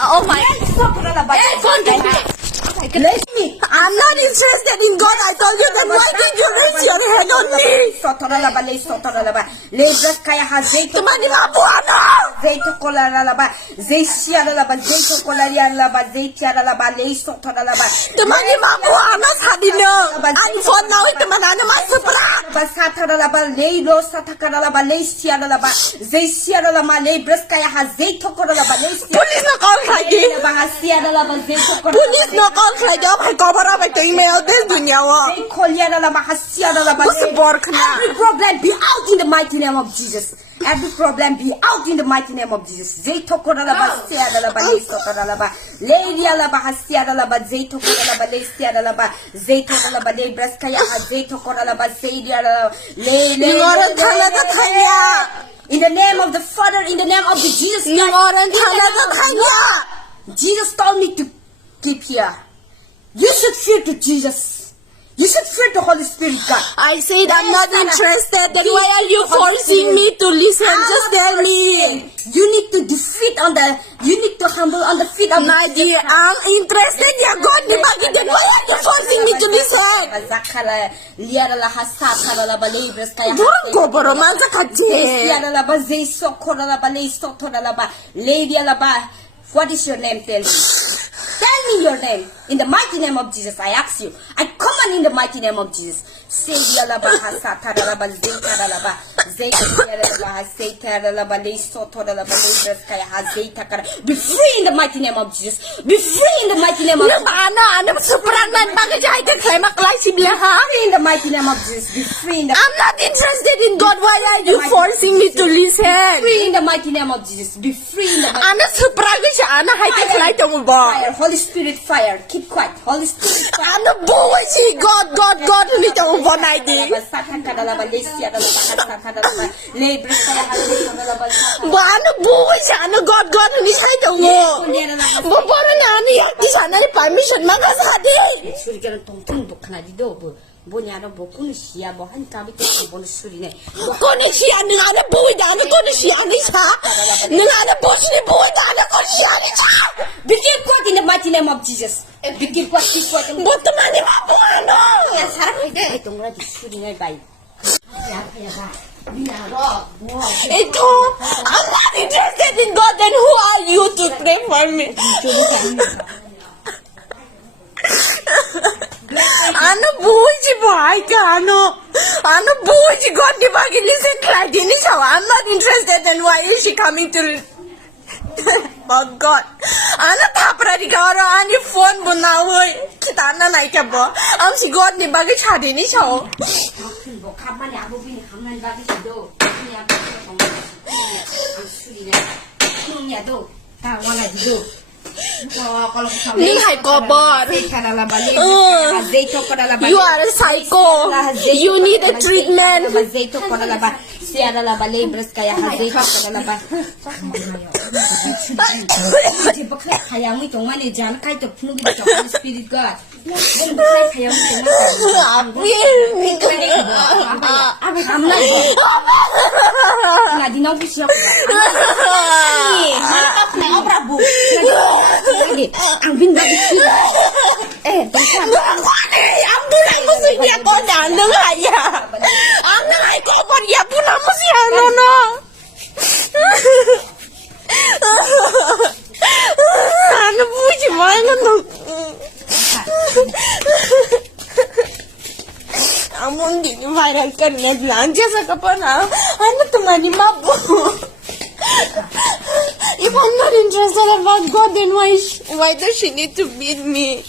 Oh my. I'm not interested in God. I told you that. Why did you raise your hand on me? Tumani mabuano. Tumani mabuano sadino. Ani phone now tumana masupra. Police no call lagi. Police no call lagi. I cover up my email this dunia wa. Every problem be out in the mighty name of Jesus. Every problem be out in the mighty name of Jesus. In the name of the Father, in the name of the Jesus Christ. Jesus told me to keep here. You should fear to Jesus. You should fear the Holy Spirit, God. I said I'm not interested. Then why are you forcing me to listen? Just tell me. You need to you need to humble on the feet of Nadi, I'm interested. Yeah, God, then why are you forcing me to listen? Don't go, bro. What is your name? Tell me. Tell me your name. In the mighty name of Jesus, I ask you. I command in the mighty name of Jesus. Be free in the mighty name of Jesus. Be free in the mighty name of Jesus. Be free in the mighty name of Jesus. Be free in the I'm not interested in God. Why are you forcing me to listen? Be free in the mighty name of Jesus. Be free in the mighty name of Jesus. Fire. Holy Spirit fire. Keep quiet. Holy Spirit fire. God. Bonyano bokun sia bohan kami ke bonusuri ne. Konisia nengada bui dana konisia nisa. Nengada bosni bui dana konisia nisa. Begin quiet in the mighty name of Jesus. Begin quiet. Botamani mabuano. Ya sarap ide. Itong ra disuri ne bai. Ito, I'm not interested in God. Then who are you to pray for me? Ano buji boy ano buji God di bagi listen lagi ni sawa. I'm not interested. Then why is she coming to? Oh God, ano tapra di karo ani phone bunawoi kita na naik kabo. Am si God di bagi chadi ni sawa. Ning hai kobar. You are a psycho. You need a treatment. Ang binda itu, ang bulan mo siya ko dano nga ya. Ang nangay ko pa niya bulan mo siya no. Ano buji mo ano? Among din viral करने plan जैसा कपना ano तुम्हारी माबू. If I'm not interested about God, then why does she need to beat me?